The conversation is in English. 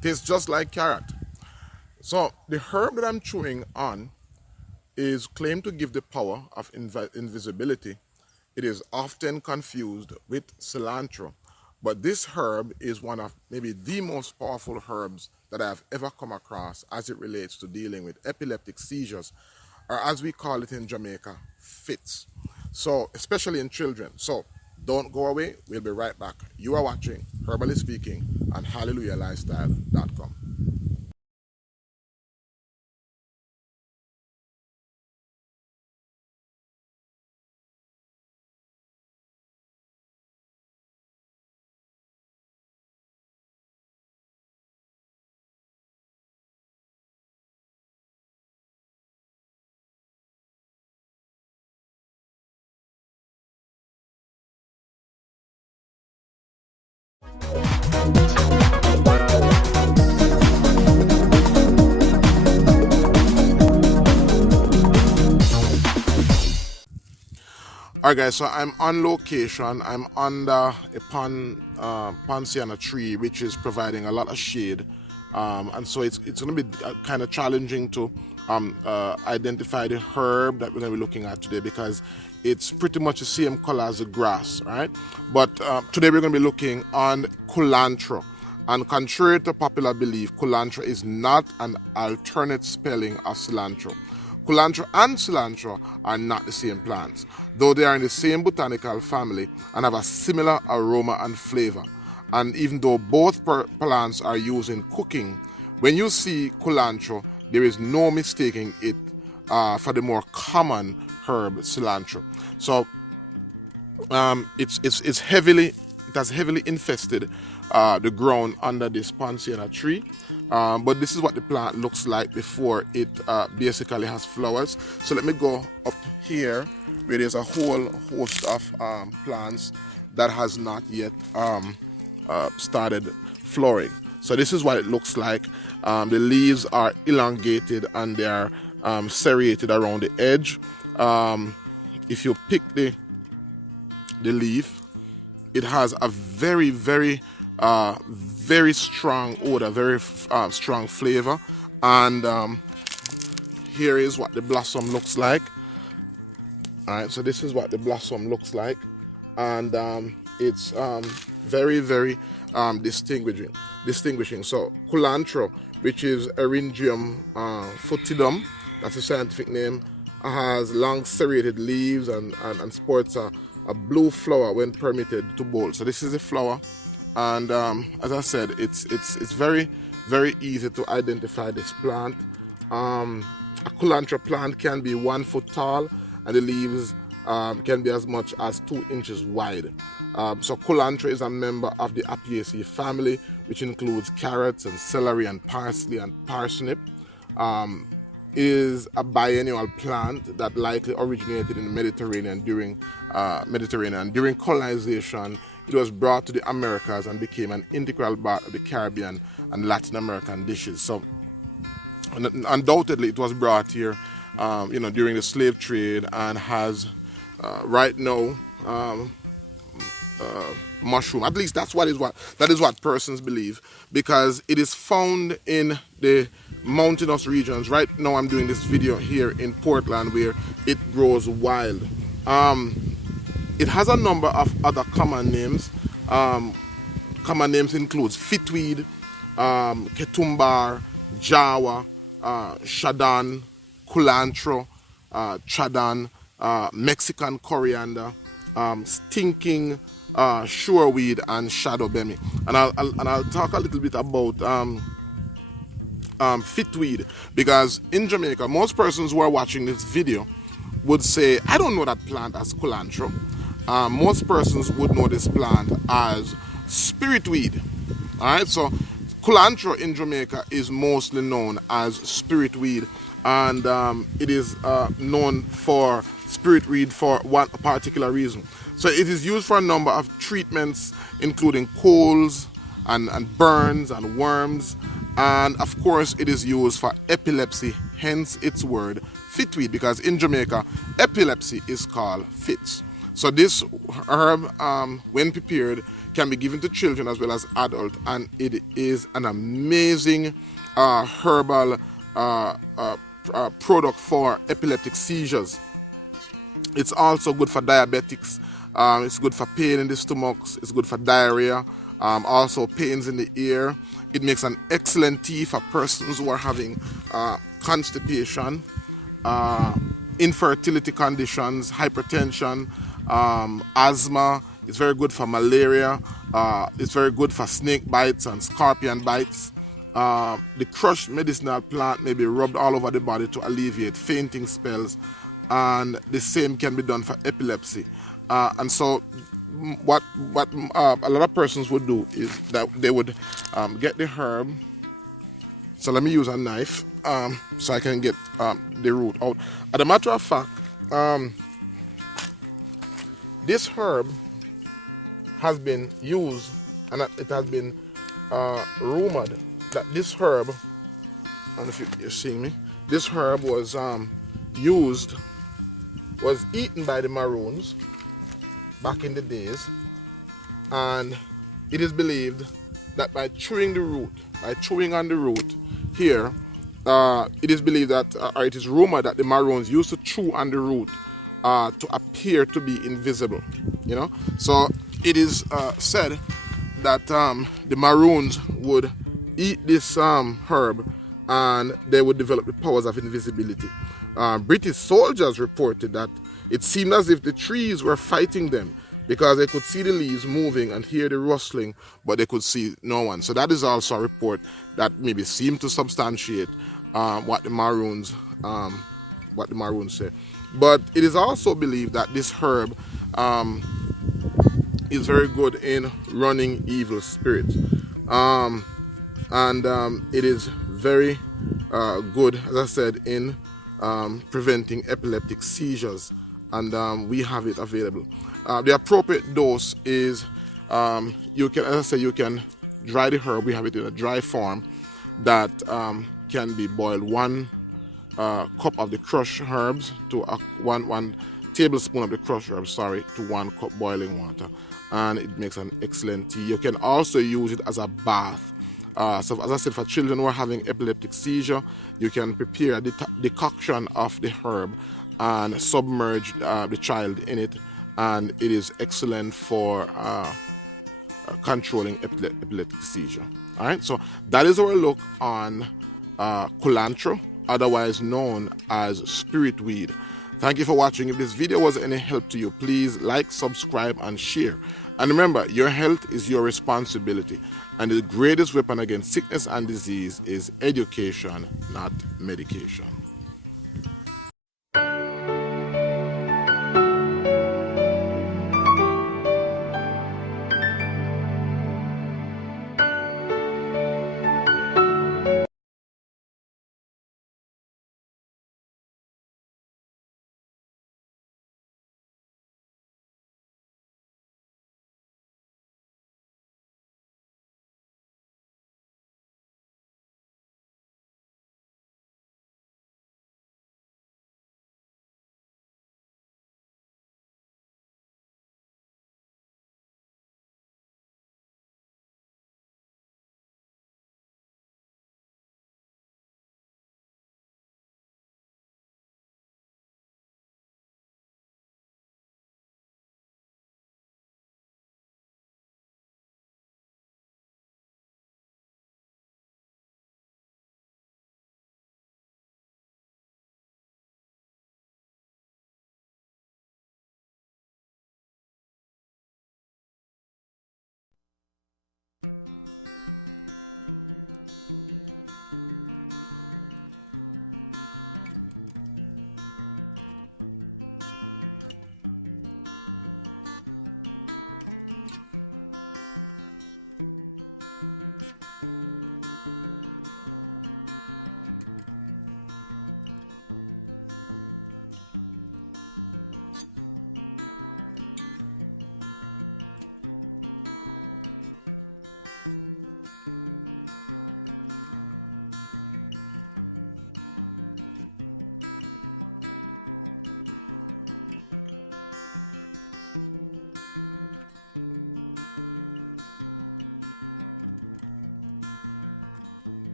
Tastes just like carrot. So the herb that I'm chewing on is claimed to give the power of invisibility. It is often confused with cilantro, but this herb is one of maybe the most powerful herbs that I have ever come across as it relates to dealing with epileptic seizures, or as we call it in Jamaica, fits. So, especially in children. So, don't go away. We'll be right back. You are watching Herbally Speaking on HallelujahLifestyle.com. Alright guys, so I'm on location. I'm under a Ponciana tree which is providing a lot of shade, and so it's going to be kind of challenging to identify the herb that we're going to be looking at today, because it's pretty much the same color as the grass, right? But today we're going to be looking on culantro. And contrary to popular belief, culantro is not an alternate spelling of cilantro. Culantro and cilantro are not the same plants, though they are in the same botanical family and have a similar aroma and flavor. And even though both plants are used in cooking, when you see culantro, there is no mistaking it for the more common herb cilantro. So it has heavily infested the ground under this Ponciana tree, but this is what the plant looks like before it basically has flowers. So let me go up here where there's a whole host of plants that has not yet started flowering. So this is what it looks like. The leaves are elongated and they are serrated around the edge. If you pick the leaf, it has a very strong odor, very strong flavor. And here is what the blossom looks like. Alright, so this is what the blossom looks like, and it's very distinguishing. So culantro, which is Eryngium foetidum, that's the scientific name, has long serrated leaves and sports a blue flower when permitted to bolt. So this is a flower, and as I said, it's very easy to identify this plant. A culantro plant can be 1 foot tall, and the leaves can be as much as 2 inches wide. So culantro is a member of the Apiaceae family, which includes carrots and celery and parsley and parsnip. Is a biennial plant that likely originated in the Mediterranean during colonization. It was brought to the Americas and became an integral part of the Caribbean and Latin American dishes. So undoubtedly it was brought here during the slave trade, and has right now mushroom. At least that is what persons believe, because it is found in the mountainous regions. Right now I'm doing this video here in Portland, where it grows wild. It has a number of other common names. Common names includes fitweed, Ketumbar, jawa, Shadon, culantro, Chadon, Mexican coriander, stinking shoreweed, and Shado Beni. And I'll talk a little bit about fitweed, because in Jamaica, most persons who are watching this video would say, I don't know that plant as culantro. Most persons would know this plant as spiritweed. Alright, so culantro in Jamaica is mostly known as spiritweed, and it is known for spiritweed for one particular reason. So it is used for a number of treatments, including colds and burns and worms, and of course it is used for epilepsy, hence its word fitweed, because in Jamaica epilepsy is called fits. So this herb, when prepared, can be given to children as well as adults, and it is an amazing herbal product for epileptic seizures. It's also good for diabetics. It's good for pain in the stomach. It's good for diarrhea. Also pains in the ear. It makes an excellent tea for persons who are having constipation, infertility conditions, hypertension, asthma. It's very good for malaria. It's very good for snake bites and scorpion bites. The crushed medicinal plant may be rubbed all over the body to alleviate fainting spells, and the same can be done for epilepsy. And so what a lot of persons would do is that they would get the herb. So let me use a knife so I can get the root out. As a matter of fact, this herb has been used, and it has been rumored that this herb, I don't know if you're seeing me, this herb was eaten by the Maroons back in the days, and it is believed that by chewing on the root here, it is believed that, or it is rumored that the Maroons used to chew on the root to appear to be invisible, So it is said that the Maroons would eat this herb and they would develop the powers of invisibility. British soldiers reported that it seemed as if the trees were fighting them because they could see the leaves moving and hear the rustling, but they could see no one. So that is also a report that maybe seemed to substantiate what the Maroons said. But it is also believed that this herb is very good in running evil spirits, and it is very good, as I said, in preventing epileptic seizures, and we have it available. The appropriate dose is you can dry the herb. We have it in a dry form that can be boiled 1 cup of the crushed herbs to one tablespoon of the crushed herbs, to 1 cup boiling water, and it makes an excellent tea. You can also use it as a bath. So as I said, for children who are having epileptic seizure, you can prepare a decoction of the herb and submerge the child in it, and it is excellent for controlling epileptic seizure. All right, so that is our look on culantro, otherwise known as spirit weed. Thank you for watching. If this video was any help to you, please like, subscribe, and share. And remember, your health is your responsibility, and the greatest weapon against sickness and disease is education, not medication.